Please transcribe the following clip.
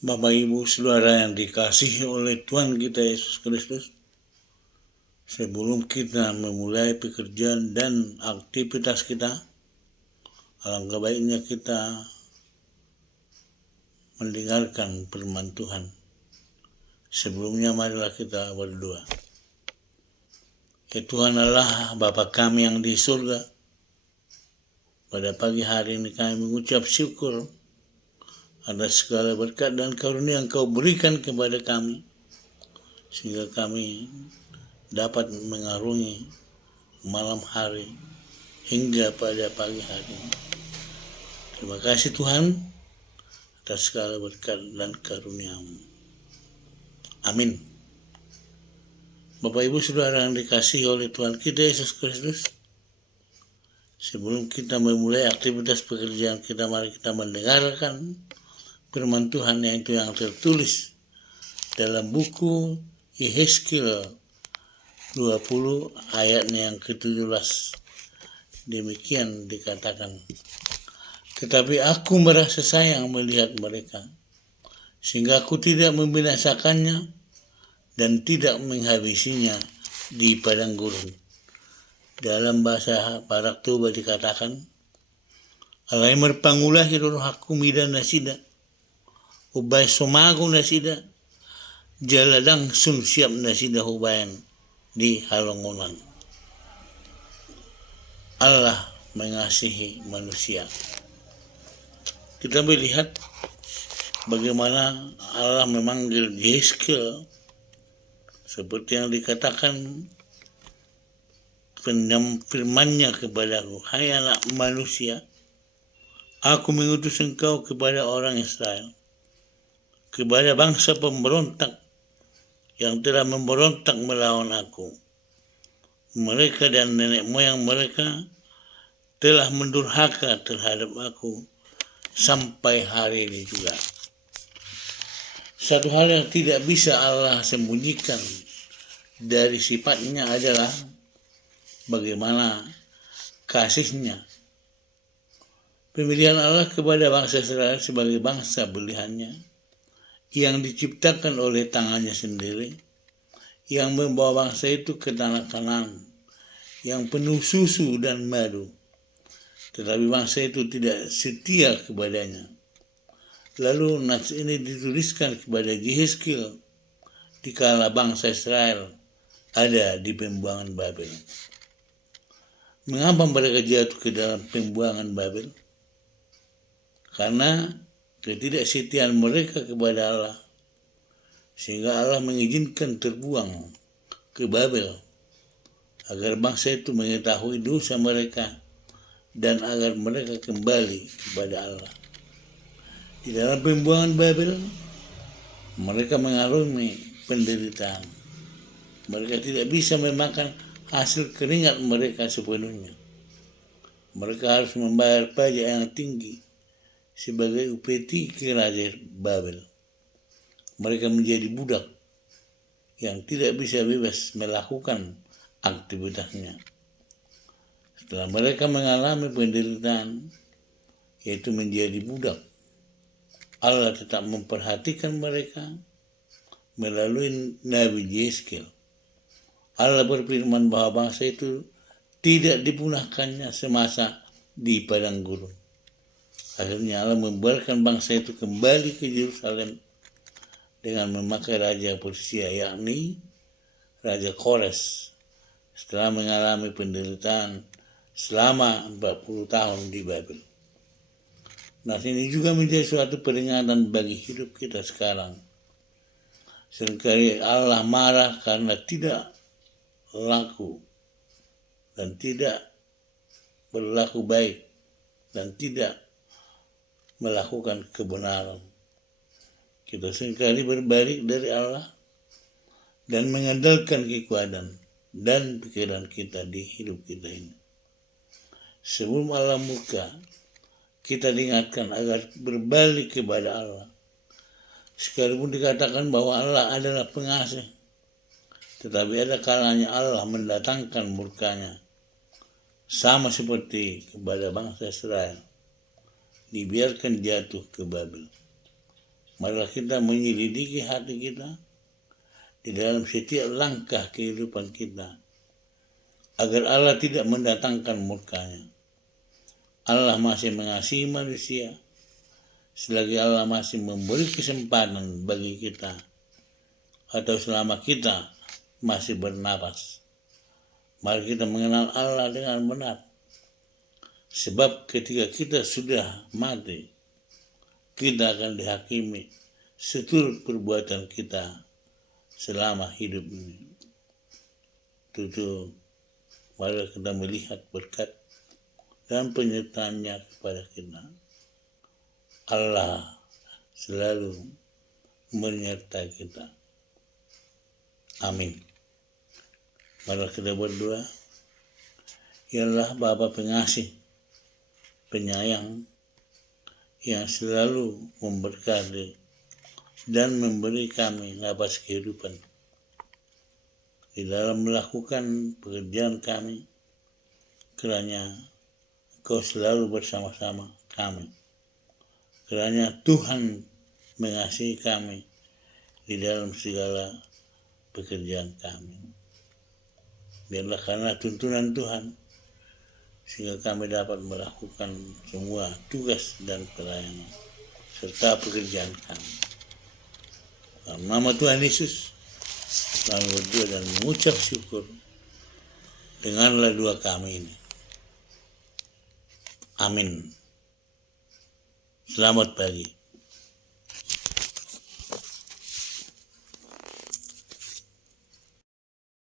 Bapak Ibu Saudara yang dikasihi oleh Tuhan kita Yesus Kristus, sebelum kita memulai pekerjaan dan aktivitas kita, alangkah baiknya kita mendengarkan firman Tuhan. Sebelumnya marilah kita berdoa. Ya Tuhan Allah, Bapa kami yang di surga, pada pagi hari ini kami mengucap syukur atas segala berkat dan karunia yang Kau berikan kepada kami, sehingga kami dapat mengarungi malam hari hingga pada pagi hari ini. Terima kasih Tuhan atas segala berkat dan karunia-Mu. Amin. Bapak Ibu Saudara yang dikasihi oleh Tuhan kita Yesus Kristus, sebelum kita memulai aktivitas pekerjaan kita, mari kita mendengarkan firman Tuhan yang tertulis dalam buku Yehezkiel 20 ayatnya yang ke-17. Demikian dikatakan, tetapi aku merasa sayang melihat mereka, sehingga aku tidak membinasakannya dan tidak menghabisinya di padang gurun. Dalam bahasa Barak Toba dikatakan, alai merpangulah hiroh aku mida nasida, ubay sumago nasida, jaladang sun siap nasida hubayan di halongonan. Allah mengasihi manusia. Kita melihat bagaimana Allah memanggil Yehezkiel seperti yang dikatakan firman-Nya kepadaku, hai anak manusia, aku mengutus engkau kepada orang Israel, kepada bangsa pemberontak yang telah memberontak melawan aku. Mereka dan nenek moyang mereka telah mendurhaka terhadap aku sampai hari ini juga. Satu hal yang tidak bisa Allah sembunyikan dari sifatnya adalah bagaimana kasihnya. Pemilihan Allah kepada bangsa Israel sebagai bangsa pilihannya yang diciptakan oleh tangannya sendiri, yang membawa bangsa itu ke tanah Kanaan yang penuh susu dan madu. Tetapi bangsa itu tidak setia kepadanya. Lalu nats ini dituliskan kepada Yehezkiel dikala bangsa Israel ada di pembuangan Babel. Mengapa mereka jatuh ke dalam pembuangan Babel? Karena ketidaksetiaan mereka kepada Allah, sehingga Allah mengizinkan terbuang ke Babel agar bangsa itu mengetahui dosa mereka dan agar mereka kembali kepada Allah. Di dalam pembuangan Babel, mereka mengalami penderitaan. Mereka tidak bisa memakan hasil keringat mereka sepenuhnya. Mereka harus membayar pajak yang tinggi sebagai upeti ke Raja Babel. Mereka menjadi budak yang tidak bisa bebas melakukan aktivitasnya. Setelah mereka mengalami penderitaan, yaitu menjadi budak, Allah tetap memperhatikan mereka melalui Nabi Yehezkiel. Allah berfirman bahwa bangsa itu tidak dipunahkannya semasa di padang gurun. Akhirnya Allah membiarkan bangsa itu kembali ke Yerusalem dengan memakai raja Persia, yakni Raja Kores, setelah mengalami penderitaan selama 40 tahun di Babel. Nah, ini juga menjadi suatu peringatan bagi hidup kita sekarang. Seringkali Allah marah karena tidak laku dan tidak berlaku baik dan tidak melakukan kebenaran. Kita seringkali berbalik dari Allah dan mengandalkan kekuatan dan pikiran kita di hidup kita ini. Sebelum Allah murka, kita diingatkan agar berbalik kepada Allah. Sekalipun dikatakan bahwa Allah adalah pengasih, tetapi ada kalanya Allah mendatangkan murkanya, sama seperti kepada bangsa Israel, dibiarkan jatuh ke Babel. marilah kita menyelidiki hati kita di dalam setiap langkah kehidupan kita, agar Allah tidak mendatangkan murkanya. Allah masih mengasihi manusia, selagi Allah masih memberi kesempatan bagi kita, atau selama kita masih bernapas. Mari kita mengenal Allah dengan benar. Sebab ketika kita sudah mati, kita akan dihakimi seturut perbuatan kita selama hidup ini. Tentu mari kita melihat berkat dan penyertaannya kepada kita. Allah selalu menyertai kita. Amin. Mari kita berdoa. Ya Allah, Bapa pengasih, penyayang, yang selalu memberkati dan memberi kami nafas kehidupan di dalam melakukan pekerjaan kami, kiranya Engkau selalu bersama-sama kami, kiranya Tuhan mengasihi kami di dalam segala pekerjaan kami. Biarlah karena tuntunan Tuhan, sehingga kami dapat melakukan semua tugas dan pelayanan serta pekerjaan kami. Dalam nama Tuhan Yesus, kami berdoa dan mengucap syukur. Dengarlah doa kami ini. Amin. Selamat pagi.